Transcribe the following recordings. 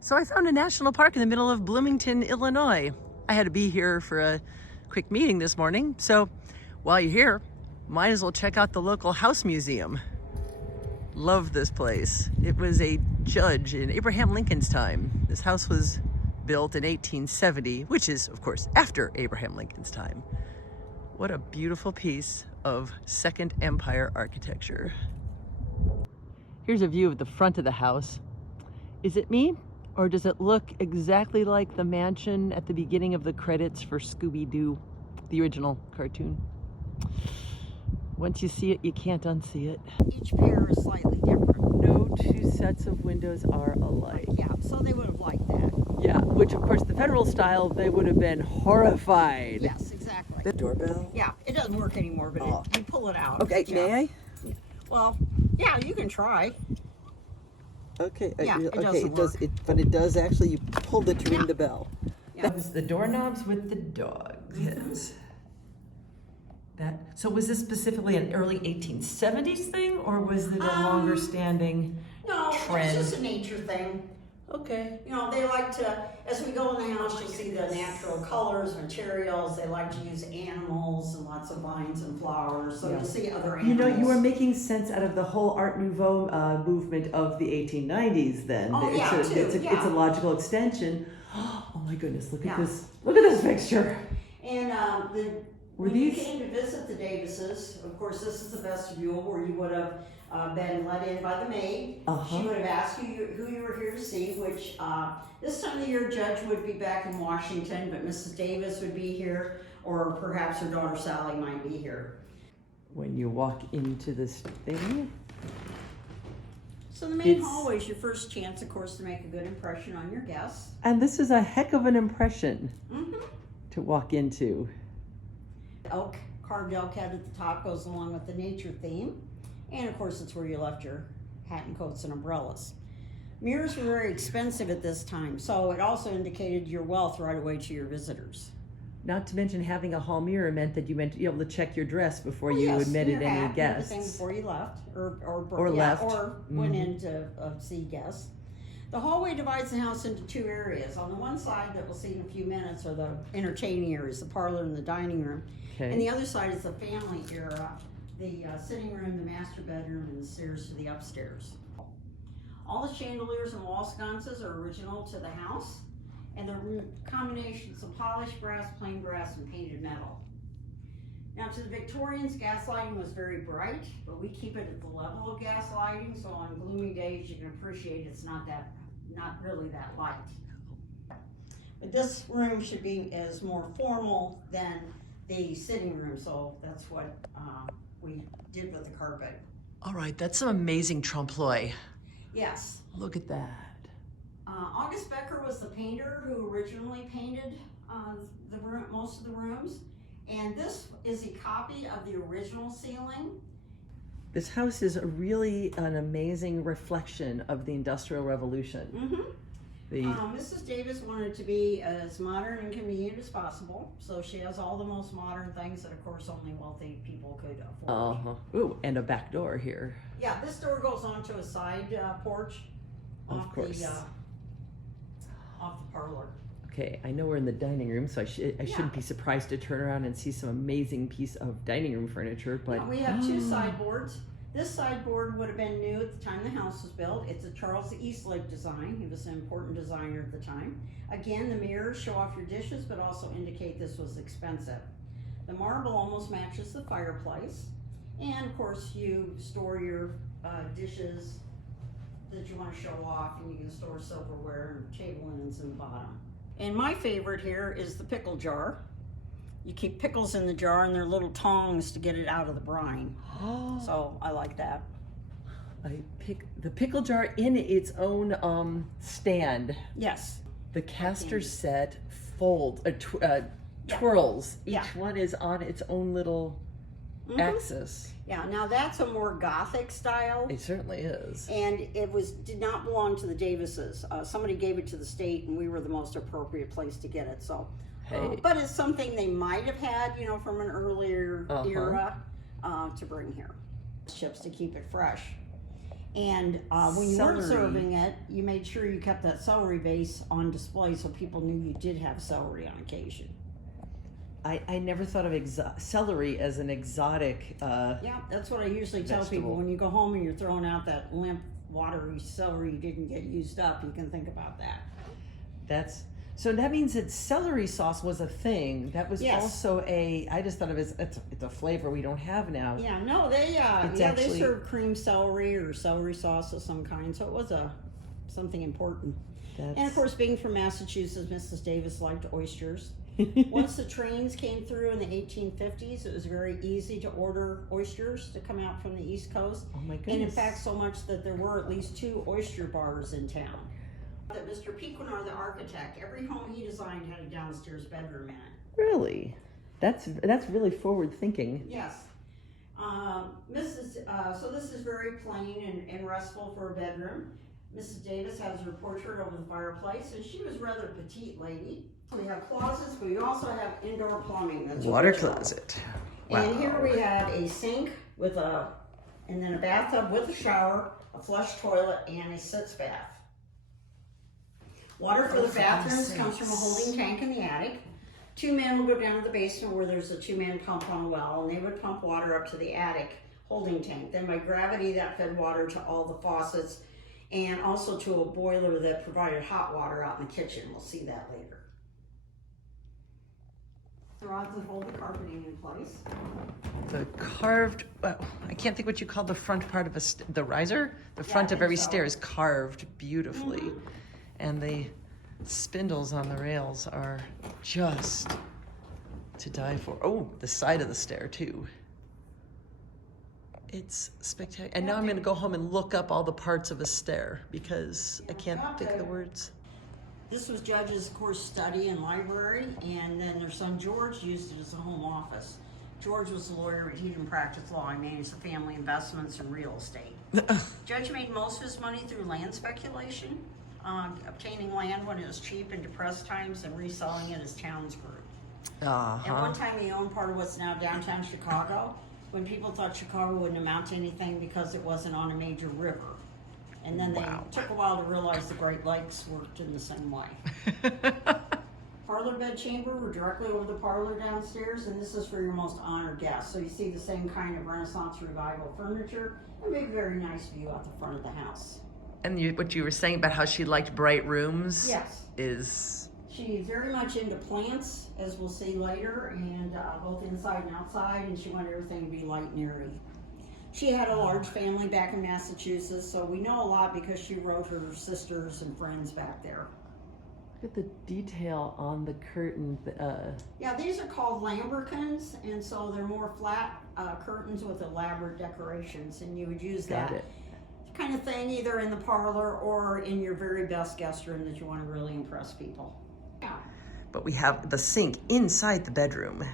So I found a national park in the middle of Bloomington, Illinois. I had to be here for a quick meeting this morning, so while you're here, might as well check out the local house museum. Love this place. It was a judge in Abraham Lincoln's time. This house was built in 1870, which is, of course, after Abraham Lincoln's time. What a beautiful piece of Second Empire architecture. Here's a view of the front of the house. Is it me? Or does it look exactly like the mansion at the beginning of the credits for Scooby-Doo, the original cartoon? Once you see it, you can't unsee it. Each pair is slightly different. No two sets of windows are alike. Yeah, so they would have liked that. Yeah, which of course the federal style, they would have been horrified. Yes, exactly. The doorbell? Yeah, it doesn't work anymore, but you pull it out. Okay, yeah. may I? Well, yeah, you can try. Okay, Yeah, it okay, doesn't it does. work. But it does actually. You pulled it to ring Yeah. the bell. Yeah. That was the doorknobs with the dogs. Yes. That. So was this specifically an early 1870s thing, or was it a longer standing No, trend? it's just a nature thing. Okay. You know, they like to, as we go in the house, you'll see the natural colors, materials. They like to use animals and lots of vines and flowers. So Yeah. you'll see other You animals. know, you are making sense out of the whole Art Nouveau movement of the 1890s. Then Oh, yeah, it's, too, it's yeah. a logical extension. Oh my goodness! Look Yeah. at this! Look at this picture. And Were when you these- came to visit the Davises, of course, this is the vestibule where you would have been let in by the maid. Uh-huh. She would have asked you who you were here to see, which this time of the year, Judge would be back in Washington, but Mrs. Davis would be here, or perhaps her daughter Sally might be here. When you walk into this thing, So the main It's- hallway is your first chance, of course, to make a good impression on your guests. and this is a heck of an impression Mm-hmm. to walk into. Elk, carved elk head at the top goes along with the nature theme. And of course, it's where you left your hat and coats and umbrellas. Mirrors were very expensive at this time, so it also indicated your wealth right away to your visitors. Not to mention having a hall mirror meant that you meant to be able to check your dress before you Yes, admitted your any hat and everything guests. before you left, Or yeah, left. or went Mhm. in to see guests. The hallway divides the house into two areas. On the one side that we'll see in a few minutes are the entertaining areas, the parlor and the dining room. Okay. And the other side is the family area, the sitting room, the master bedroom, and the stairs to the upstairs. All the chandeliers and wall sconces are original to the house, and they're combinations of polished brass, plain brass, and painted metal. Now, to the Victorians, gas lighting was very bright, but we keep it at the level of gas lighting, so on gloomy days you can appreciate it's not really that light. But this room is more formal than the sitting room, so that's what we did with the carpet. All right, that's some amazing trompe-l'oeil. Yes. Look at that. August Becker was the painter who originally painted most of the rooms, and this is a copy of the original ceiling. This house is really an amazing reflection of the Industrial Revolution. Mm-hmm. The Mrs. Davis wanted to be as modern and convenient as possible, so she has all the most modern things that, of course, only wealthy people could afford. Ooh, and a back door here. Yeah, this door goes onto a side porch Of course. Off the parlor. Okay, I know we're in the dining room, so I shouldn't be surprised to turn around and see some amazing piece of dining room furniture. But Yeah, we have two sideboards. This sideboard would have been new at the time the house was built. It's a Charles Eastlake design. He was an important designer at the time. Again, the mirrors show off your dishes, but also indicate this was expensive. The marble almost matches the fireplace. And of course, you store your dishes that you want to show off, and you can store silverware and table linens in the bottom. And my favorite here is the pickle jar. You keep pickles in the jar, and they're little tongs to get it out of the brine. So I like that. The pickle jar in its own stand. Yes. The caster set twirls. Each Yeah. one is on its own little axis. Yeah, now that's a more Gothic style. It certainly is. And it did not belong to the Davises. Somebody gave it to the state, and we were the most appropriate place to get it. So, Hey. but it's something they might have had, from an earlier era to bring here. Chips to keep it fresh. And when you weren't Celery. serving it, you made sure you kept that celery base on display so people knew you did have celery on occasion. I never thought of celery as an exotic. Yeah, that's what I usually tell vegetable. people. When you go home and you're throwing out that limp, watery celery you didn't get used up, you can think about that. So that means that celery sauce was a thing. That was Yes. also I just thought of it as it's a flavor we don't have now. Yeah, no, they actually- they serve cream celery or celery sauce of some kind, so it was something important. And of course, being from Massachusetts, Mrs. Davis liked oysters. Once the trains came through in the 1850s, it was very easy to order oysters to come out from the East Coast. Oh my goodness. And in fact, so much that there were at least 2 oyster bars in town. That Mr. Piquenar, the architect, every home he designed had a downstairs bedroom in it. Really? That's really forward thinking. Yes. So this is very plain and restful for a bedroom. Mrs. Davis has her portrait over the fireplace, and she was a rather petite lady. We have closets, but we also have indoor plumbing. That's Water original. closet. And here we have a sink and then a bathtub with a shower, a flush toilet, and a sitz bath. Water for the bathrooms comes from a holding tank in the attic. 2 men will go down to the basement where there's a 2-man pump on a well, and they would pump water up to the attic holding tank. Then by gravity, that fed water to all the faucets and also to a boiler that provided hot water out in the kitchen. We'll see that later. The rods that hold the carpeting in place. The carved, I can't think what you call the front part of the riser? The front I of every think so. stair is carved beautifully. And the spindles on the rails are just to die for. Oh, the side of the stair too. It's spectacular. And now I'm gonna go home and look up all the parts of a stair because I can't think of the words. This was Judge's, of course, study and library, and then their son George used it as a home office. George was a lawyer, but he didn't practice law. He managed the family investments and real estate. Judge made most of his money through land speculation, obtaining land when it was cheap in depressed times and reselling it as towns grew. At one time, he owned part of what's now downtown Chicago, when people thought Chicago wouldn't amount to anything because it wasn't on a major river. And then they took a while to realize the Great Lakes worked in the same way. Parlor bed chamber, we're directly over the parlor downstairs, and this is for your most honored guests. So you see the same kind of Renaissance revival furniture, and a very nice view out the front of the house. And what you were saying about how she liked bright rooms Yes. is... She's very much into plants, as we'll see later, and both inside and outside, and she wanted everything to be light and airy. She had a large family back in Massachusetts, so we know a lot because she wrote her sisters and friends back there. Look at the detail on the curtain. Yeah, these are called lambrequins, and so they're more flat curtains with elaborate decorations, and you would use that kind of thing either in the parlor or in your very best guest room that you want to really impress people. Yeah. But we have the sink inside the bedroom.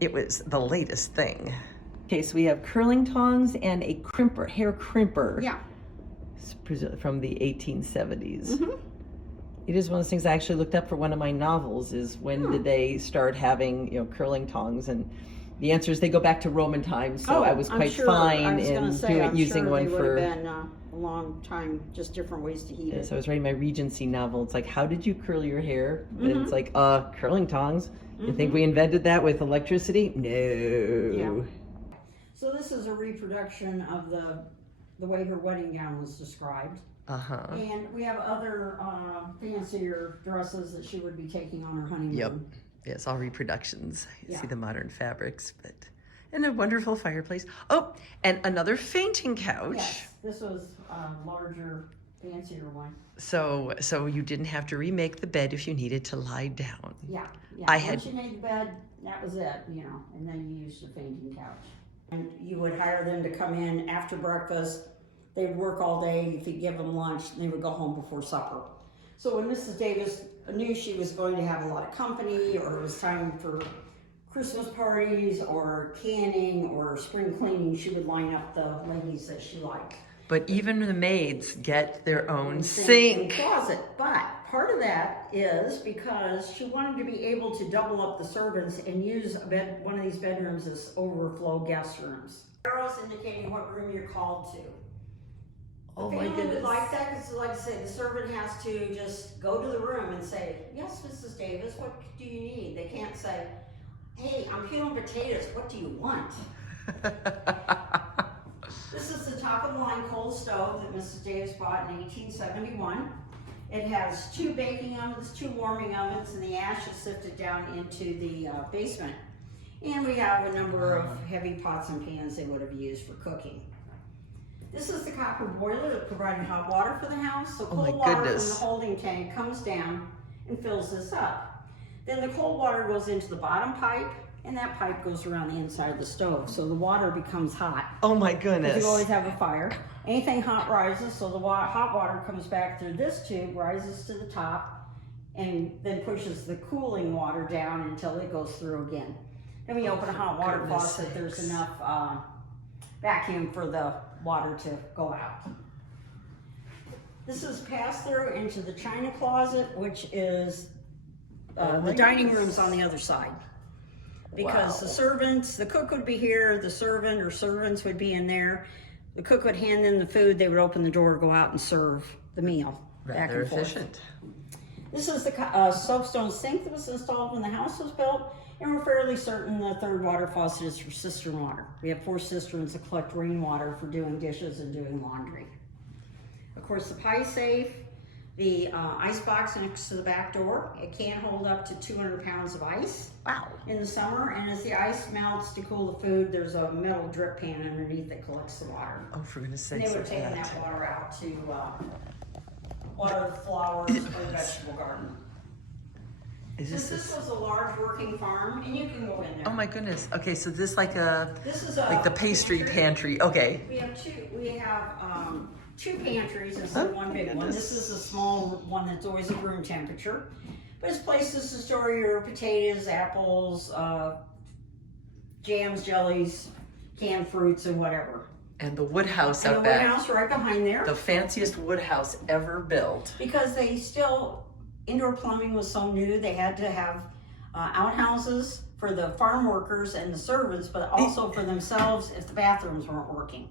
It was the latest thing. Okay, so we have curling tongs and a hair crimper. Yeah. From the 1870s. Mm-hmm. It is one of those things I actually looked up for one of my novels, is when did they start having, curling tongs? And the answer is they go back to Roman times, so I was quite fine in using one for... They would have been a long time, just different ways to heat it. So I was writing my Regency novel. It's like, how did you curl your hair? And it's like, curling tongs. You think we invented that with electricity? No. Yeah. So this is a reproduction of the way her wedding gown was described. And we have other fancier dresses that she would be taking on her honeymoon. Yep. Yes, all reproductions. You see the modern fabrics, and a wonderful fireplace. Oh, and another fainting couch. Yes, this was a larger, fancier one. So you didn't have to remake the bed if you needed to lie down. Yeah. Once you made the bed, that was it, and then you used the fainting couch. And you would hire them to come in after breakfast. They'd work all day. If you give them lunch, they would go home before supper. So when Mrs. Davis knew she was going to have a lot of company, or it was time for Christmas parties or canning or spring cleaning, she would line up the ladies that she liked. But even the maids get their own Sink and sink. closet. But part of that is because she wanted to be able to double up the servants and use one of these bedrooms as overflow guest rooms. Arrows indicating what room you're called to. Oh The my family would goodness. like that because, like I say, the servant has to just go to the room and say, "Yes, Mrs. Davis, what do you need?" They can't say, "Hey, I'm peeling potatoes, what do you want?" This is the top of the line coal stove that Mrs. Davis bought in 1871. It has 2 baking ovens, 2 warming ovens, and the ash is sifted down into the basement. And we have a number of heavy pots and pans they would have used for cooking. This is the copper boiler that provided hot water for the house. So cold water from the holding tank comes down and fills this up. Then the cold water goes into the bottom pipe, and that pipe goes around the inside of the stove. So the water becomes hot. Oh my goodness. You always have a fire. Anything hot rises, so the hot water comes back through this tube, rises to the top, and then pushes the cooling water down until it goes through again. Then when you open a hot water faucet, there's enough vacuum for the water to go out. This is passed through into the china closet, which is the dining room's on the other side. Because the servants, the cook would be here, the servant or servants would be in there. The cook would hand them the food, they would open the door, go out and serve the meal. Rather efficient. This is the soapstone sink that was installed when the house was built, and we're fairly certain the third water faucet is for cistern water. We have 4 cisterns that collect rainwater for doing dishes and doing laundry. Of course, the pie safe, the ice box next to the back door. It can hold up to 200 pounds of ice. Wow. In the summer, and as the ice melts to cool the food, there's a metal drip pan underneath that collects the water. Oh, for goodness sakes. And they would have taken that water out to water the flowers or the vegetable garden. Since this was a large working farm, and you can go in there. Oh my goodness. Okay, so this like a This is like the pastry pantry. Okay. We have 2 pantries instead of one big one. This is a small one that's always at room temperature. But it's places to store your potatoes, apples, jams, jellies, canned fruits, and whatever. And the wood house And out the wood back. house right behind there. The fanciest wood house ever built. Because they still, indoor plumbing was so new, they had to have outhouses for the farm workers and the servants, but also for themselves if the bathrooms weren't working.